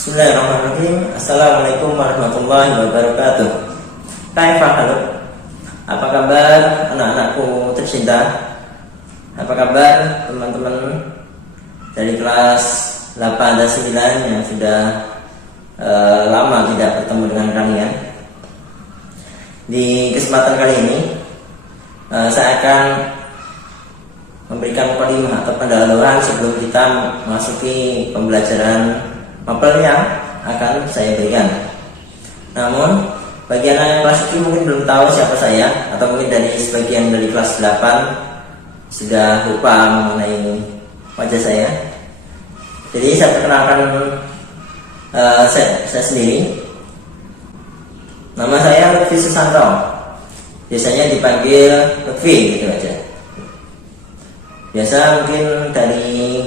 Bismillahirrahmanirrahim. Assalamualaikum warahmatullahi wabarakatuh. Halo. Apa kabar anak-anakku tercinta? Apa kabar teman-teman dari kelas 8 dan 9 yang sudah lama tidak bertemu dengan kalian? Di kesempatan kali ini saya akan memberikan mukadimah atau pendahuluan sebelum kita memasuki pembelajaran mapel yang akan saya berikan. Namun bagi anak yang kelas 7 mungkin belum tahu siapa saya, atau mungkin dari sebagian dari kelas 8 sudah lupa mengenai wajah saya. Jadi saya perkenalkan saya sendiri. Nama saya Lutfi Susanto, biasanya dipanggil Lutfi gitu aja. Biasa mungkin dari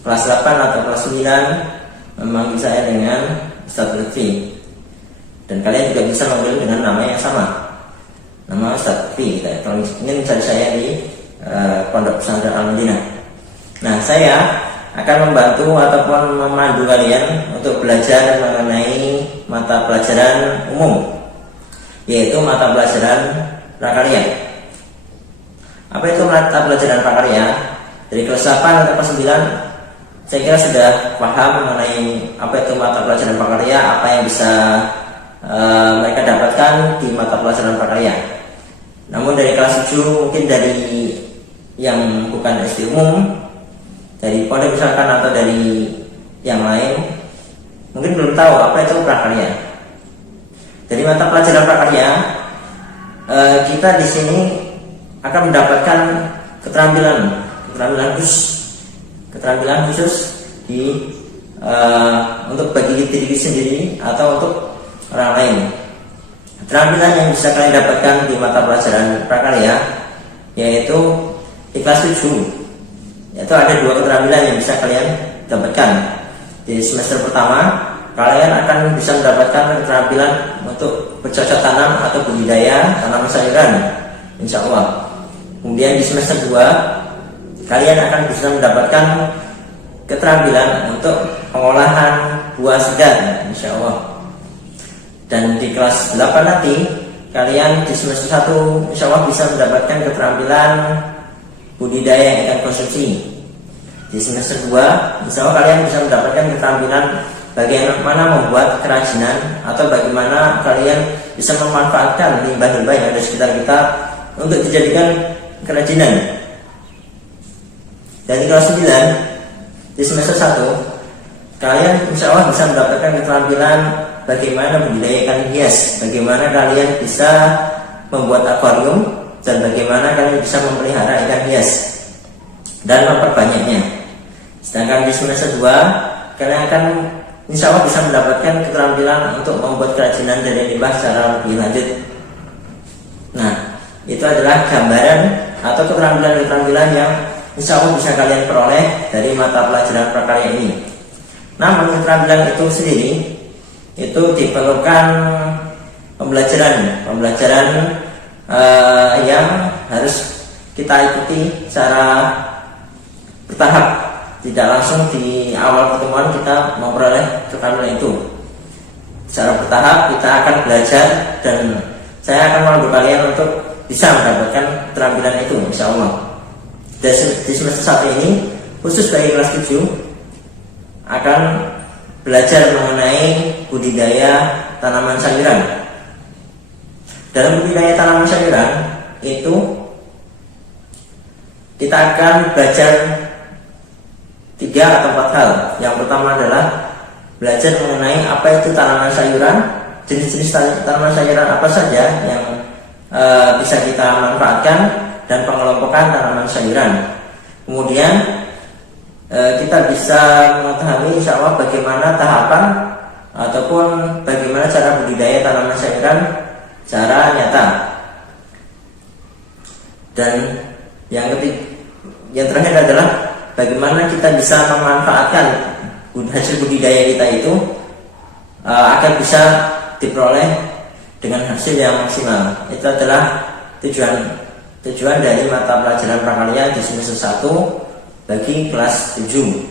kelas 8 atau kelas 9 memanggil saya dengan Ustadz Lutfi, dan kalian juga bisa memanggil dengan nama yang sama, nama Ustadz Lutfi. Kalau ingin mencari saya di Pondok Pesantren Al-Madinah. Nah, saya akan membantu ataupun memandu kalian untuk belajar mengenai mata pelajaran umum, yaitu mata pelajaran prakarya. Apa itu mata pelajaran prakarya? Dari kelas 8 atau kelas 9 saya kira sudah paham mengenai apa itu mata pelajaran prakarya, apa yang bisa mereka dapatkan di mata pelajaran prakarya. Namun dari kelas 7 mungkin dari yang bukan SD umum, dari pondok misalkan, atau dari yang lain, mungkin belum tahu apa itu prakarya. Dari mata pelajaran prakarya kita di sini akan mendapatkan keterampilan khusus di untuk bagi diri sendiri atau untuk orang lain. Keterampilan yang bisa kalian dapatkan di mata pelajaran prakarya yaitu di kelas 7. Yaitu ada 2 keterampilan yang bisa kalian dapatkan. Di semester pertama kalian akan bisa mendapatkan keterampilan untuk bercocok tanam atau budidaya tanaman sayuran, insya Allah. Kemudian di semester 2 kalian akan bisa mendapatkan keterampilan untuk pengolahan buah segar, insya Allah. Dan di kelas 8 nanti kalian di semester 1 insya Allah bisa mendapatkan keterampilan budidaya ikan konsumsi. Di semester 2 insya Allah kalian bisa mendapatkan keterampilan bagaimana membuat kerajinan, atau bagaimana kalian bisa memanfaatkan limbah-limbah yang ada di sekitar kita untuk dijadikan kerajinan. Dan di kelas 9 di semester 1 kalian insya Allah bisa mendapatkan keterampilan bagaimana budidaya ikan hias, bagaimana kalian bisa membuat akuarium, dan bagaimana kalian bisa memelihara ikan hias dan memperbanyaknya. Sedangkan di semester 2 kalian akan insya Allah bisa mendapatkan keterampilan untuk membuat kerajinan dari limbah secara lebih lanjut. Nah, itu adalah gambaran atau keterampilan-keterampilan yang insya Allah bisa kalian peroleh dari mata pelajaran prakarya ini. Namun keterampilan itu sendiri itu diperlukan pembelajaran yang harus kita ikuti secara bertahap. Tidak langsung di awal pertemuan kita memperoleh keterampilan itu. Secara bertahap kita akan belajar, dan saya akan membantu kalian untuk bisa mendapatkan keterampilan itu, insya Allah. Di semester 1 ini khusus bagi kelas 7 akan belajar mengenai budidaya tanaman sayuran. Dalam budidaya tanaman sayuran itu kita akan belajar 3 atau 4 hal. Yang pertama adalah belajar mengenai apa itu tanaman sayuran, jenis-jenis tanaman sayuran apa saja yang bisa kita manfaatkan, dan pengelompokan tanaman sayuran. Kemudian kita bisa mengetahui insya Allah bagaimana tahapan ataupun bagaimana cara budidaya tanaman sayuran secara nyata. Dan yang terakhir adalah bagaimana kita bisa memanfaatkan hasil budidaya kita itu agar bisa diperoleh dengan hasil yang maksimal. Itu adalah tujuan dari mata pelajaran prakarya di semester 1 bagi kelas 7.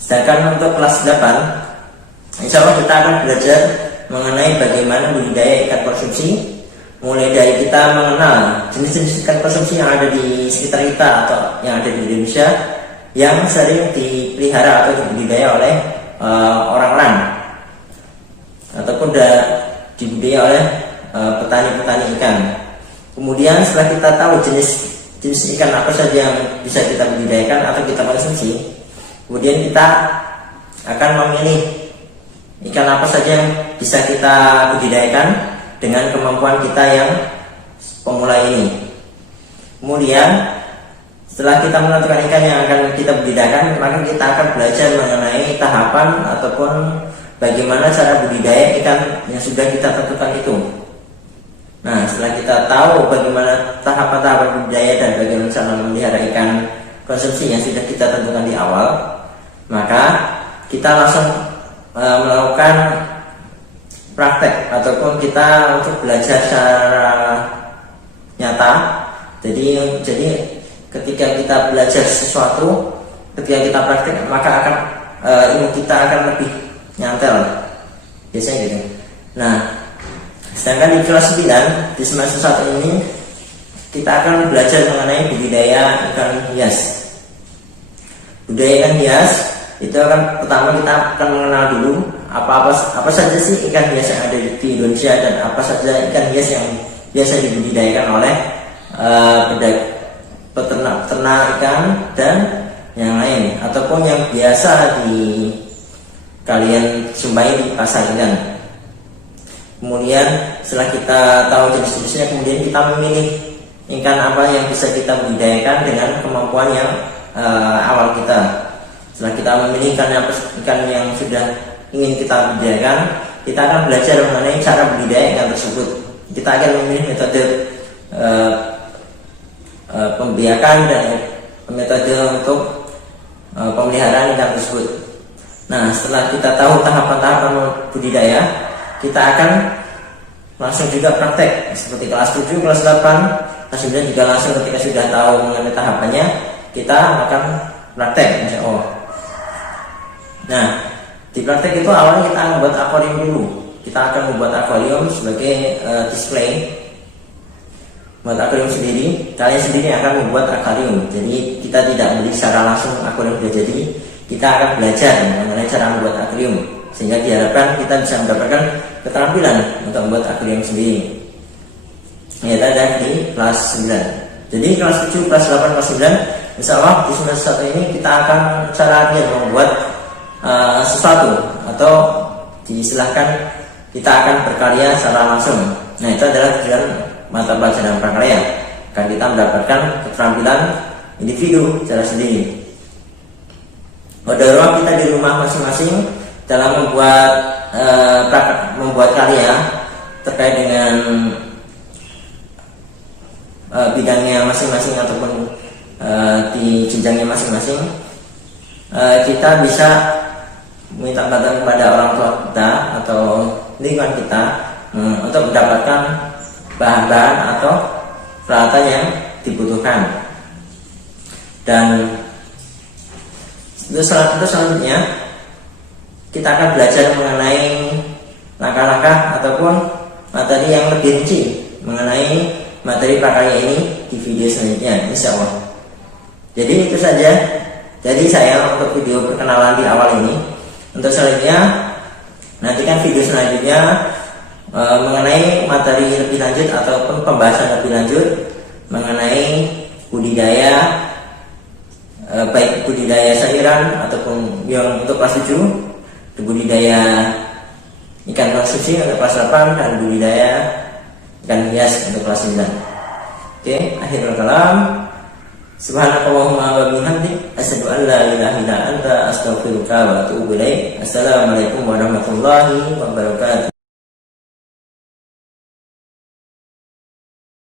Sedangkan untuk kelas 8 Insya Allah kita akan belajar mengenai bagaimana budidaya ikan konsumsi, mulai dari kita mengenal jenis-jenis ikan konsumsi yang ada di sekitar kita atau yang ada di Indonesia yang sering dipelihara atau dibudidaya oleh orang-orang ataupun dibudidaya oleh petani-petani ikan. Kemudian setelah kita tahu jenis ikan apa saja yang bisa kita budidayakan atau kita konsumsi, kemudian kita akan memilih ikan apa saja yang bisa kita budidayakan dengan kemampuan kita yang pemula ini. Kemudian setelah kita menentukan ikan yang akan kita budidayakan, maka kita akan belajar mengenai tahapan ataupun bagaimana cara budidaya ikan yang sudah kita tentukan itu. Nah, setelah kita tahu bagaimana tahapan-tahapan budidaya dan bagaimana cara memelihara ikan konsumsi yang sudah kita tentukan di awal, maka kita langsung melakukan praktek ataupun kita untuk belajar secara nyata. Jadi ketika kita belajar sesuatu, ketika kita praktek, maka akan ilmu kita akan lebih nyantel, biasanya gitu. Nah, sedangkan di kelas 9 di semester 1 ini kita akan belajar mengenai budidaya ikan hias. Budidaya ikan hias itu akan pertama kita akan mengenal dulu apa saja sih ikan hias yang ada di Indonesia dan apa saja ikan hias yang biasa dibudidayakan oleh peternak ikan dan yang lain ataupun yang biasa kalian jumpai di pasar ikan. Kemudian setelah kita tahu jenis-jenisnya, kemudian kita memilih ikan apa yang bisa kita budidayakan dengan kemampuan yang awal kita. Setelah kita memilih ikan yang sudah ingin kita budidayakan, kita akan belajar mengenai cara budidaya ikan tersebut. Kita akan memilih metode pembiakan dan metode untuk pemeliharaan ikan tersebut. Nah, setelah kita tahu tahapan-tahapan budidaya, kita akan langsung juga praktek seperti kelas 7, kelas 8, kelas 9 juga langsung ketika sudah tahu mengenai tahapannya, kita akan praktek, insya Allah. Nah, di praktek itu awalnya kita akan membuat akuarium dulu. Kita akan membuat akuarium sebagai display. Buat akuarium sendiri, kalian sendiri akan membuat akuarium. Jadi kita tidak beli secara langsung akuarium sudah jadi. Kita akan belajar mengenai cara membuat akuarium, sehingga diharapkan kita bisa mendapatkan keterampilan untuk membuat akuarium sendiri. Ini ada di kelas 9. Jadi kelas 7, kelas 8, kelas 9, insya Allah di semester 1 ini kita akan cara membuat sesuatu atau diistilahkan kita akan berkarya secara langsung. Nah, itu adalah tujuan mata pelajaran prakarya, akan kita mendapatkan keterampilan individu secara sendiri. Mudah-mudahan kita di rumah masing-masing dalam membuat karya terkait dengan bidangnya masing-masing ataupun di jenjangnya masing-masing, kita bisa minta bantuan kepada orang tua kita atau lingkungan kita untuk mendapatkan bahan-bahan atau peralatan yang dibutuhkan. Dan untuk selanjutnya kita akan belajar mengenai langkah-langkah ataupun materi yang lebih rinci mengenai materi prakarya ini di video selanjutnya, insya Allah. Jadi itu saja dari saya untuk video perkenalan di awal ini. Untuk selanjutnya, nantikan video selanjutnya mengenai materi lebih lanjut ataupun pembahasan lebih lanjut mengenai budidaya, baik budidaya sayuran ataupun yang untuk kelas 7, budidaya ikan konsumsi untuk kelas 8, dan budidaya ikan hias untuk kelas 9. Oke, akhirul kalam. Subhanakallahumma wa bihamdik, asyhadu an la ilaha illa anta, astaghfiruka wa atubu ilaik. Assalamualaikum warahmatullahi wabarakatuh.